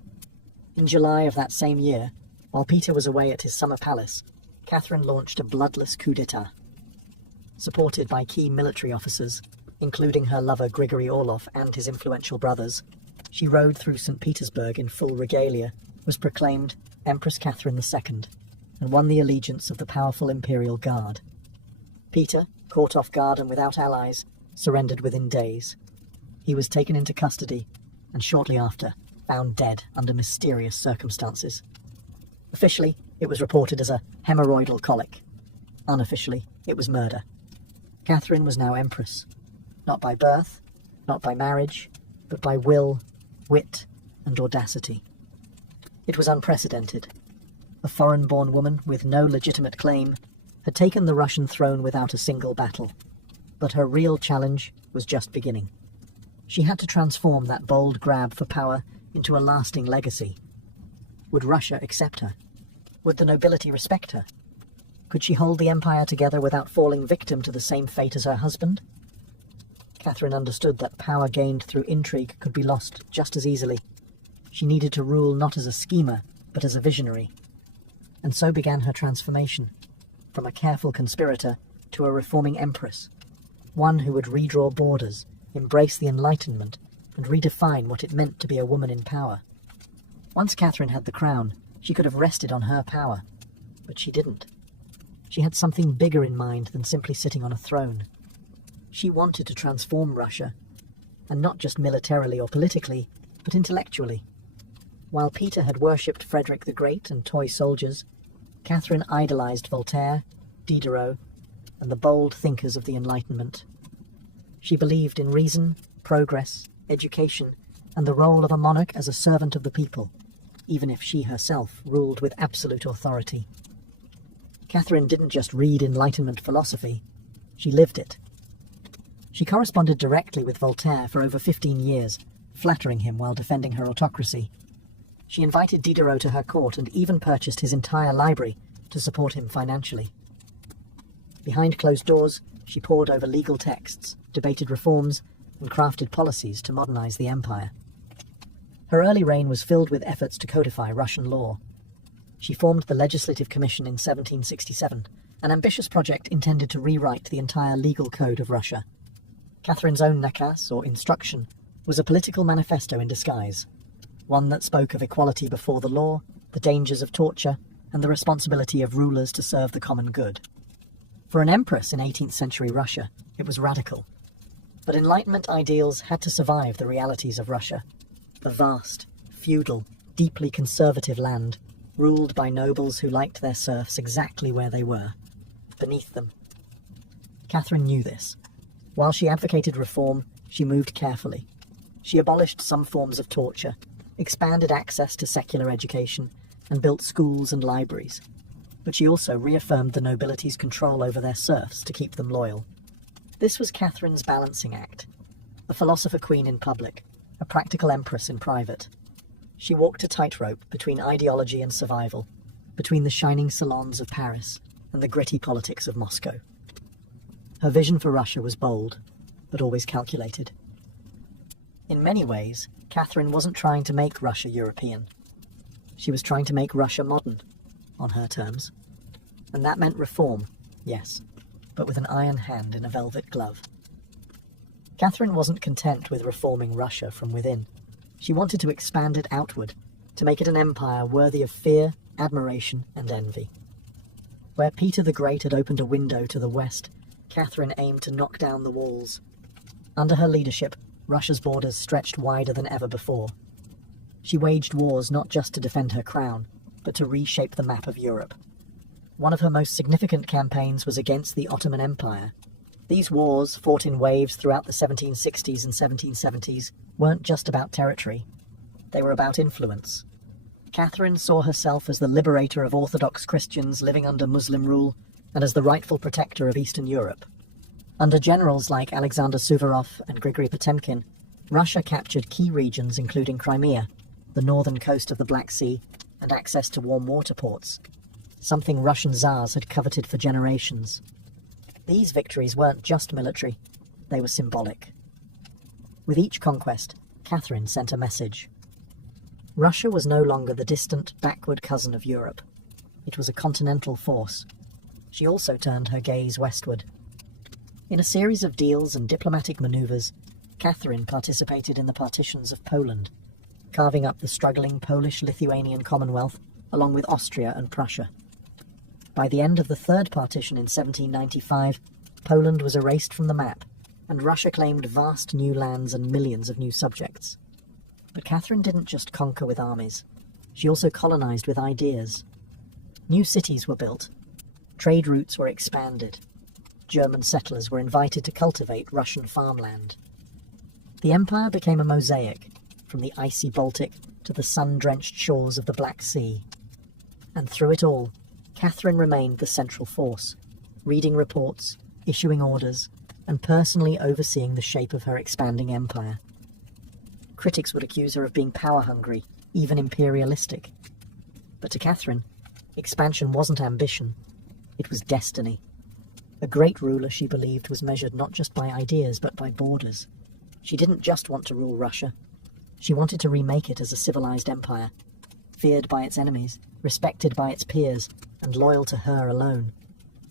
In July of that same year, while Peter was away at his summer palace, Catherine launched a bloodless coup d'etat. Supported by key military officers, including her lover Grigory Orlov and his influential brothers, she rode through St. Petersburg in full regalia, was proclaimed Empress Catherine II, and won the allegiance of the powerful imperial guard. Peter, caught off guard and without allies, surrendered within days. He was taken into custody, and shortly after, found dead under mysterious circumstances. Officially, it was reported as a hemorrhoidal colic. Unofficially, it was murder. Catherine was now empress, not by birth, not by marriage, but by will, wit, and audacity. It was unprecedented. A foreign-born woman with no legitimate claim had taken the Russian throne without a single battle, but her real challenge was just beginning. She had to transform that bold grab for power into a lasting legacy. Would Russia accept her? Would the nobility respect her? Could she hold the empire together without falling victim to the same fate as her husband? Catherine understood that power gained through intrigue could be lost just as easily. She needed to rule not as a schemer, but as a visionary. And so began her transformation, from a careful conspirator to a reforming empress, one who would redraw borders, embrace the Enlightenment, and redefine what it meant to be a woman in power. Once Catherine had the crown, she could have rested on her power, but she didn't. She had something bigger in mind than simply sitting on a throne. She wanted to transform Russia, and not just militarily or politically, but intellectually. While Peter had worshipped Frederick the Great and toy soldiers, Catherine idolized Voltaire, Diderot, and the bold thinkers of the Enlightenment. She believed in reason, progress, education, and the role of a monarch as a servant of the people, even if she herself ruled with absolute authority. Catherine didn't just read Enlightenment philosophy, she lived it. She corresponded directly with Voltaire for over 15 years, flattering him while defending her autocracy. She invited Diderot to her court and even purchased his entire library to support him financially. Behind closed doors, she pored over legal texts, debated reforms, and crafted policies to modernize the empire. Her early reign was filled with efforts to codify Russian law. She formed the Legislative Commission in 1767, an ambitious project intended to rewrite the entire legal code of Russia. Catherine's own nakaz, or instruction, was a political manifesto in disguise, one that spoke of equality before the law, the dangers of torture, and the responsibility of rulers to serve the common good. For an empress in 18th century Russia, it was radical. But Enlightenment ideals had to survive the realities of Russia, a vast, feudal, deeply conservative land, ruled by nobles who liked their serfs exactly where they were, beneath them. Catherine knew this. While she advocated reform, she moved carefully. She abolished some forms of torture, expanded access to secular education, and built schools and libraries. But she also reaffirmed the nobility's control over their serfs to keep them loyal. This was Catherine's balancing act, a philosopher queen in public, a practical empress in private. She walked a tightrope between ideology and survival, between the shining salons of Paris and the gritty politics of Moscow. Her vision for Russia was bold, but always calculated. In many ways, Catherine wasn't trying to make Russia European. She was trying to make Russia modern, on her terms. And that meant reform, yes, but with an iron hand in a velvet glove. Catherine wasn't content with reforming Russia from within. She wanted to expand it outward, to make it an empire worthy of fear, admiration, and envy. Where Peter the Great had opened a window to the west, Catherine aimed to knock down the walls. Under her leadership, Russia's borders stretched wider than ever before. She waged wars not just to defend her crown, but to reshape the map of Europe. One of her most significant campaigns was against the Ottoman Empire. These wars, fought in waves throughout the 1760s and 1770s, weren't just about territory. They were about influence. Catherine saw herself as the liberator of Orthodox Christians living under Muslim rule and as the rightful protector of Eastern Europe. Under generals like Alexander Suvorov and Grigory Potemkin, Russia captured key regions including Crimea, the northern coast of the Black Sea, and access to warm water ports, something Russian Tsars had coveted for generations. These victories weren't just military, they were symbolic. With each conquest, Catherine sent a message. Russia was no longer the distant, backward cousin of Europe. It was a continental force. She also turned her gaze westward. In a series of deals and diplomatic manoeuvres, Catherine participated in the partitions of Poland, carving up the struggling Polish-Lithuanian Commonwealth along with Austria and Prussia. By the end of the Third Partition in 1795, Poland was erased from the map, and Russia claimed vast new lands and millions of new subjects. But Catherine didn't just conquer with armies. She also colonized with ideas. New cities were built. Trade routes were expanded. German settlers were invited to cultivate Russian farmland. The empire became a mosaic, from the icy Baltic to the sun-drenched shores of the Black Sea. And through it all, Catherine remained the central force, reading reports, issuing orders, and personally overseeing the shape of her expanding empire. Critics would accuse her of being power-hungry, even imperialistic. But to Catherine, expansion wasn't ambition, it was destiny. A great ruler, she believed, was measured not just by ideas, but by borders. She didn't just want to rule Russia. She wanted to remake it as a civilized empire, feared by its enemies, respected by its peers, and loyal to her alone.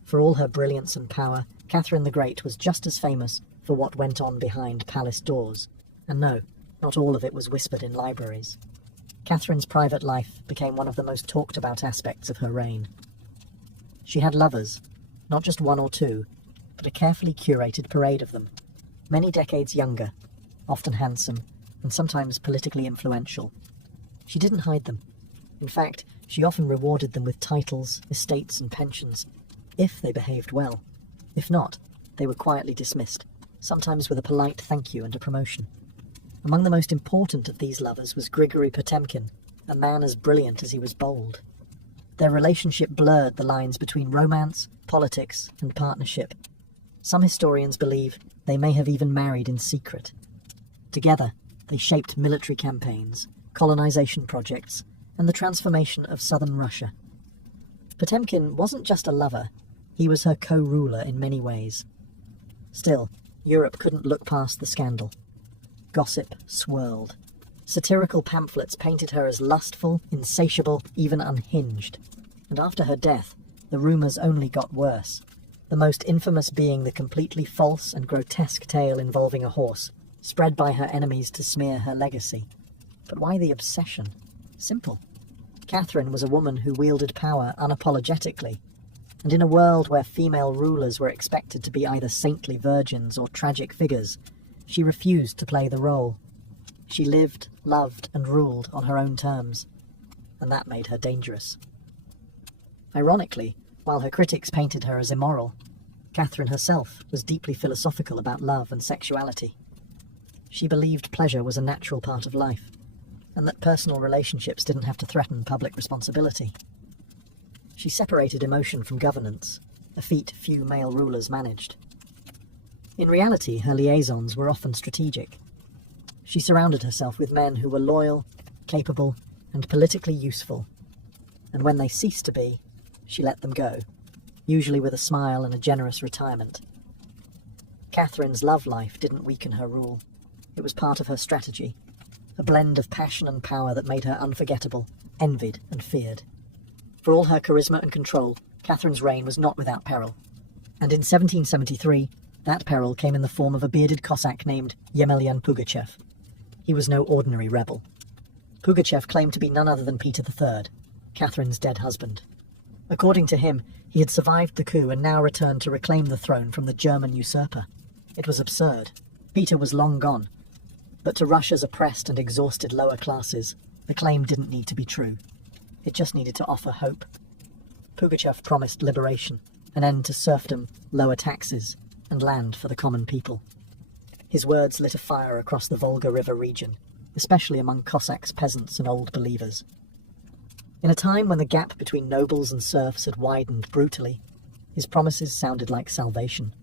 For all her brilliance and power, Catherine the Great was just as famous for what went on behind palace doors. And no, not all of it was whispered in libraries. Catherine's private life became one of the most talked about aspects of her reign. She had lovers, not just one or two, but a carefully curated parade of them, many decades younger, often handsome, and sometimes politically influential. She didn't hide them. In fact, she often rewarded them with titles, estates, and pensions, if they behaved well. If not, they were quietly dismissed, sometimes with a polite thank you and a promotion. Among the most important of these lovers was Grigory Potemkin, a man as brilliant as he was bold. Their relationship blurred the lines between romance, politics, and partnership. Some historians believe they may have even married in secret. Together, they shaped military campaigns, colonization projects, and the transformation of southern Russia. Potemkin wasn't just a lover, he was her co-ruler in many ways. Still, Europe couldn't look past the scandal. Gossip swirled. Satirical pamphlets painted her as lustful, insatiable, even unhinged. And after her death, the rumours only got worse, the most infamous being the completely false and grotesque tale involving a horse, spread by her enemies to smear her legacy. But why the obsession? Simple. Catherine was a woman who wielded power unapologetically, and in a world where female rulers were expected to be either saintly virgins or tragic figures, she refused to play the role. She lived, loved, and ruled on her own terms, and that made her dangerous. Ironically, while her critics painted her as immoral, Catherine herself was deeply philosophical about love and sexuality. She believed pleasure was a natural part of life, and that personal relationships didn't have to threaten public responsibility. She separated emotion from governance, a feat few male rulers managed. In reality, her liaisons were often strategic. She surrounded herself with men who were loyal, capable, and politically useful, and when they ceased to be, she let them go, usually with a smile and a generous retirement. Catherine's love life didn't weaken her rule. It was part of her strategy, a blend of passion and power that made her unforgettable, envied and feared. For all her charisma and control, Catherine's reign was not without peril, and in 1773, that peril came in the form of a bearded Cossack named Yemelyan Pugachev. He was no ordinary rebel. Pugachev claimed to be none other than Peter III, Catherine's dead husband. According to him, he had survived the coup and now returned to reclaim the throne from the German usurper. It was absurd. Peter was long gone. But to Russia's oppressed and exhausted lower classes, the claim didn't need to be true. It just needed to offer hope. Pugachev promised liberation, an end to serfdom, lower taxes, and land for the common people. His words lit a fire across the Volga River region, especially among Cossacks, peasants, and old believers. In a time when the gap between nobles and serfs had widened brutally, his promises sounded like salvation.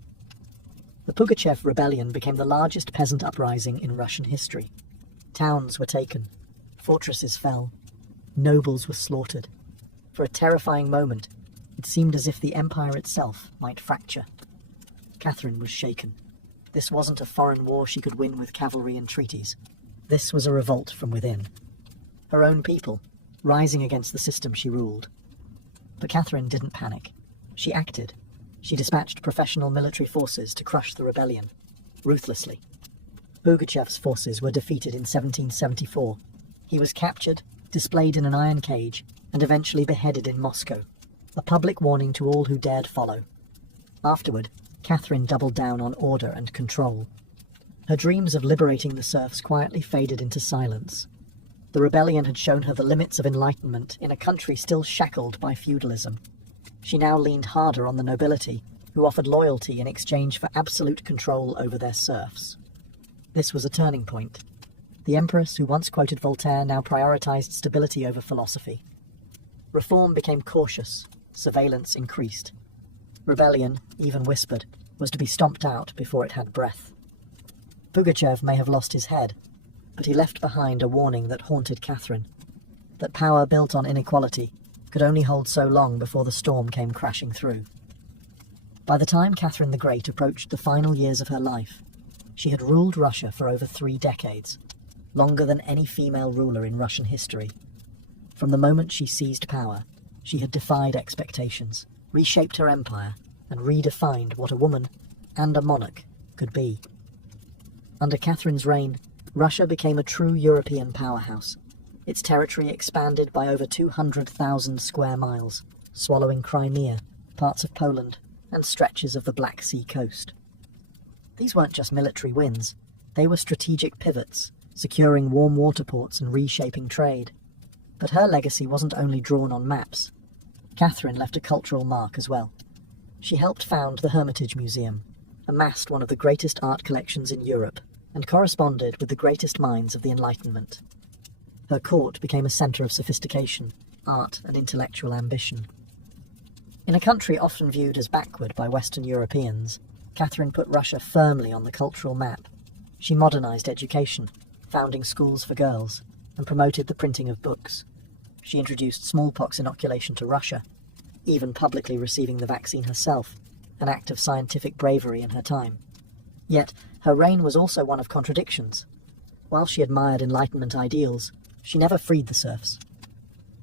The Pugachev rebellion became the largest peasant uprising in Russian history. Towns were taken, fortresses fell, nobles were slaughtered. For a terrifying moment, it seemed as if the empire itself might fracture. Catherine was shaken. This wasn't a foreign war she could win with cavalry and treaties. This was a revolt from within. Her own people, rising against the system she ruled. But Catherine didn't panic. She acted. She dispatched professional military forces to crush the rebellion, ruthlessly. Pugachev's forces were defeated in 1774. He was captured, displayed in an iron cage, and eventually beheaded in Moscow, a public warning to all who dared follow. Afterward, Catherine doubled down on order and control. Her dreams of liberating the serfs quietly faded into silence. The rebellion had shown her the limits of enlightenment in a country still shackled by feudalism. She now leaned harder on the nobility, who offered loyalty in exchange for absolute control over their serfs. This was a turning point. The empress who once quoted Voltaire now prioritized stability over philosophy. Reform became cautious, surveillance increased. Rebellion, even whispered, was to be stomped out before it had breath. Pugachev may have lost his head, but he left behind a warning that haunted Catherine, that power built on inequality could only hold so long before the storm came crashing through. By the time Catherine the Great approached the final years of her life, she had ruled Russia for over 3 decades, longer than any female ruler in Russian history. From the moment she seized power, she had defied expectations, reshaped her empire, and redefined what a woman and a monarch could be. Under Catherine's reign, Russia became a true European powerhouse. Its territory expanded by over 200,000 square miles, swallowing Crimea, parts of Poland, and stretches of the Black Sea coast. These weren't just military wins, they were strategic pivots, securing warm water ports and reshaping trade. But her legacy wasn't only drawn on maps. Catherine left a cultural mark as well. She helped found the Hermitage Museum, amassed one of the greatest art collections in Europe, and corresponded with the greatest minds of the Enlightenment. Her court became a centre of sophistication, art, and intellectual ambition. In a country often viewed as backward by Western Europeans, Catherine put Russia firmly on the cultural map. She modernised education, founding schools for girls, and promoted the printing of books. She introduced smallpox inoculation to Russia, even publicly receiving the vaccine herself, an act of scientific bravery in her time. Yet, her reign was also one of contradictions. While she admired Enlightenment ideals, she never freed the serfs.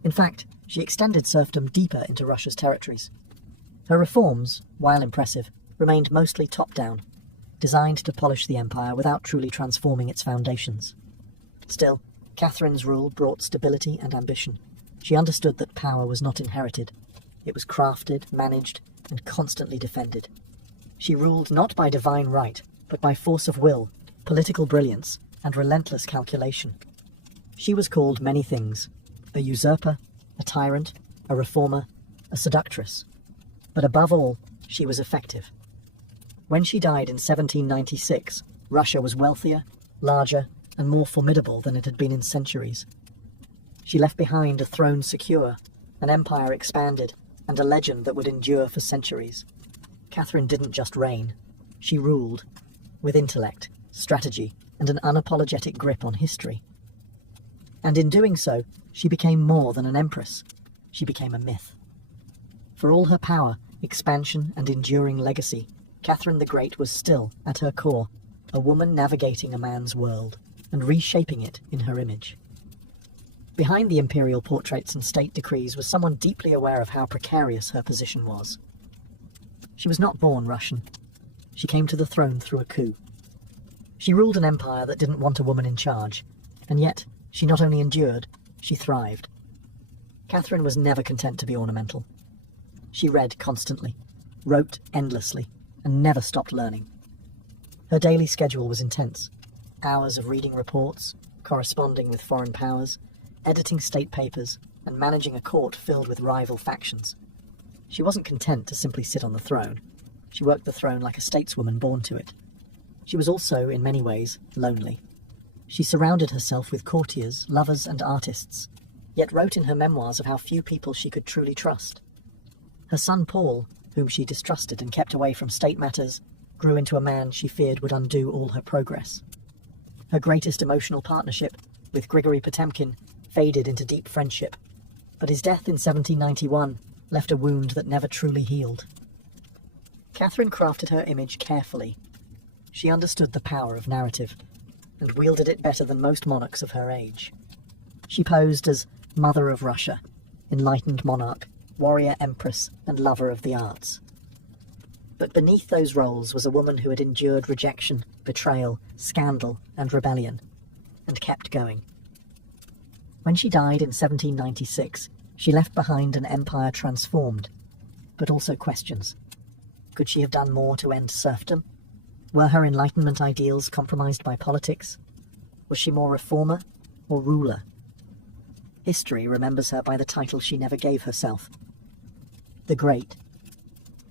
In fact, she extended serfdom deeper into Russia's territories. Her reforms, while impressive, remained mostly top-down, designed to polish the empire without truly transforming its foundations. Still, Catherine's rule brought stability and ambition. She understood that power was not inherited. It was crafted, managed, and constantly defended. She ruled not by divine right, but by force of will, political brilliance, and relentless calculation. She was called many things: a usurper, a tyrant, a reformer, a seductress. But above all, she was effective. When she died in 1796, Russia was wealthier, larger, and more formidable than it had been in centuries. She left behind a throne secure, an empire expanded, and a legend that would endure for centuries. Catherine didn't just reign, she ruled, with intellect, strategy, and an unapologetic grip on history. And in doing so, she became more than an empress. She became a myth. For all her power, expansion, and enduring legacy, Catherine the Great was still, at her core, a woman navigating a man's world, and reshaping it in her image. Behind the imperial portraits and state decrees was someone deeply aware of how precarious her position was. She was not born Russian. She came to the throne through a coup. She ruled an empire that didn't want a woman in charge, and yet she not only endured, she thrived. Catherine was never content to be ornamental. She read constantly, wrote endlessly, and never stopped learning. Her daily schedule was intense. Hours of reading reports, corresponding with foreign powers, editing state papers, and managing a court filled with rival factions. She wasn't content to simply sit on the throne. She worked the throne like a stateswoman born to it. She was also, in many ways, lonely. She surrounded herself with courtiers, lovers, and artists, yet wrote in her memoirs of how few people she could truly trust. Her son Paul, whom she distrusted and kept away from state matters, grew into a man she feared would undo all her progress. Her greatest emotional partnership, with Grigory Potemkin, faded into deep friendship, but his death in 1791 left a wound that never truly healed. Catherine crafted her image carefully. She understood the power of narrative, and wielded it better than most monarchs of her age. She posed as Mother of Russia, enlightened monarch, warrior empress, and lover of the arts. But beneath those roles was a woman who had endured rejection, betrayal, scandal, and rebellion, and kept going. When she died in 1796, she left behind an empire transformed, but also questions. Could she have done more to end serfdom? Were her Enlightenment ideals compromised by politics? Was she more reformer or ruler? History remembers her by the title she never gave herself: the Great.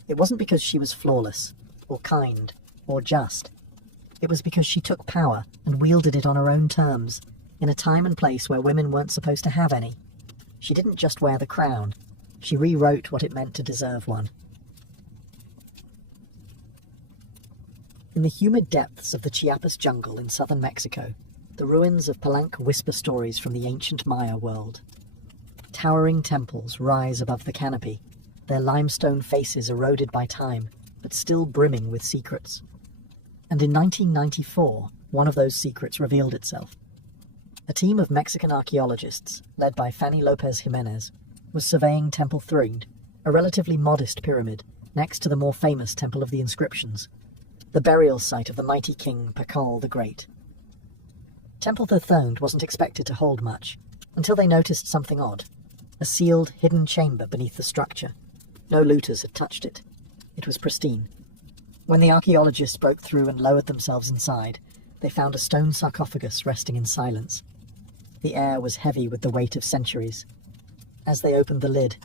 It wasn't because she was flawless, or kind, or just. It was because she took power and wielded it on her own terms, in a time and place where women weren't supposed to have any. She didn't just wear the crown, she rewrote what it meant to deserve one. In the humid depths of the Chiapas jungle in southern Mexico, the ruins of Palenque whisper stories from the ancient Maya world. Towering temples rise above the canopy, their limestone faces eroded by time, but still brimming with secrets. And in 1994, one of those secrets revealed itself. A team of Mexican archaeologists, led by Fanny Lopez Jimenez, was surveying Temple Throned, a relatively modest pyramid, next to the more famous Temple of the Inscriptions, the burial site of the mighty king Pakal the Great. Temple Throned wasn't expected to hold much, until they noticed something odd: a sealed, hidden chamber beneath the structure. No looters had touched it. It was pristine. When the archaeologists broke through and lowered themselves inside, they found a stone sarcophagus resting in silence. The air was heavy with the weight of centuries. As they opened the lid,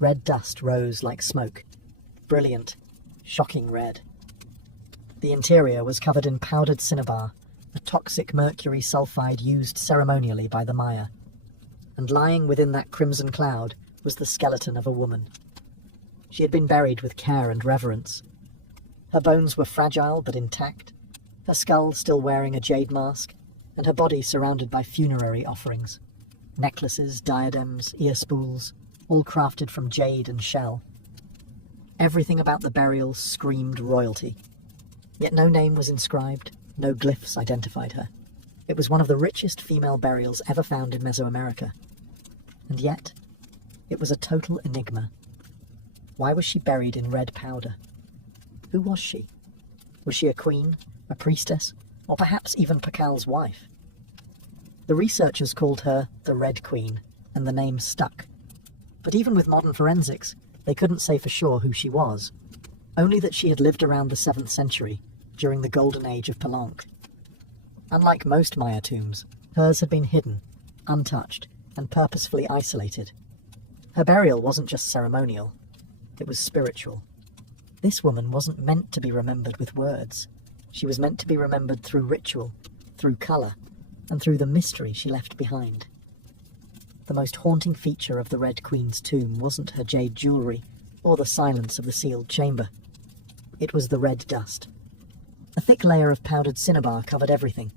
red dust rose like smoke. Brilliant, shocking red. The interior was covered in powdered cinnabar, a toxic mercury sulfide used ceremonially by the Maya. And lying within that crimson cloud was the skeleton of a woman. She had been buried with care and reverence. Her bones were fragile but intact, her skull still wearing a jade mask, and her body surrounded by funerary offerings. Necklaces, diadems, ear spools, all crafted from jade and shell. Everything about the burial screamed royalty. Yet no name was inscribed, no glyphs identified her. It was one of the richest female burials ever found in Mesoamerica. And yet, it was a total enigma. Why was she buried in red powder? Who was she? Was she a queen, a priestess, or perhaps even Pakal's wife? The researchers called her the Red Queen, and the name stuck. But even with modern forensics, they couldn't say for sure who she was, only that she had lived around the 7th century, during the golden age of Palenque. Unlike most Maya tombs, hers had been hidden, untouched, and purposefully isolated. Her burial wasn't just ceremonial, it was spiritual. This woman wasn't meant to be remembered with words. She was meant to be remembered through ritual, through colour, and through the mystery she left behind. The most haunting feature of the Red Queen's tomb wasn't her jade jewellery, or the silence of the sealed chamber. It was the red dust. A thick layer of powdered cinnabar covered everything.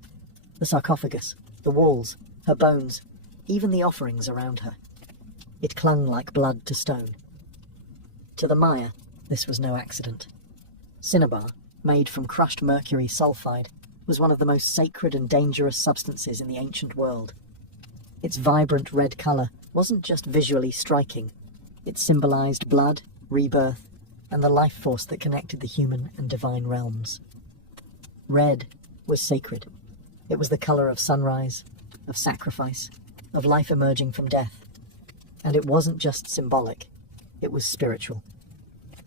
The sarcophagus, the walls, her bones, even the offerings around her. It clung like blood to stone. To the Maya, this was no accident. Cinnabar, made from crushed mercury sulfide, was one of the most sacred and dangerous substances in the ancient world. Its vibrant red colour wasn't just visually striking. It symbolised blood, rebirth, and the life force that connected the human and divine realms. Red was sacred. It was the colour of sunrise, of sacrifice, of life emerging from death. And it wasn't just symbolic, it was spiritual.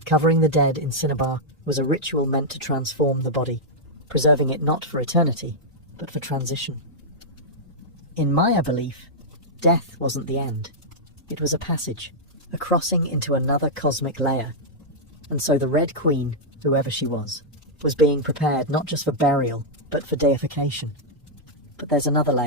Covering the dead in cinnabar was a ritual meant to transform the body, preserving it not for eternity, but for transition. In Maya belief, death wasn't the end. It was a passage, a crossing into another cosmic layer. And so the Red Queen, whoever she was being prepared not just for burial, but for deification. But there's another layer.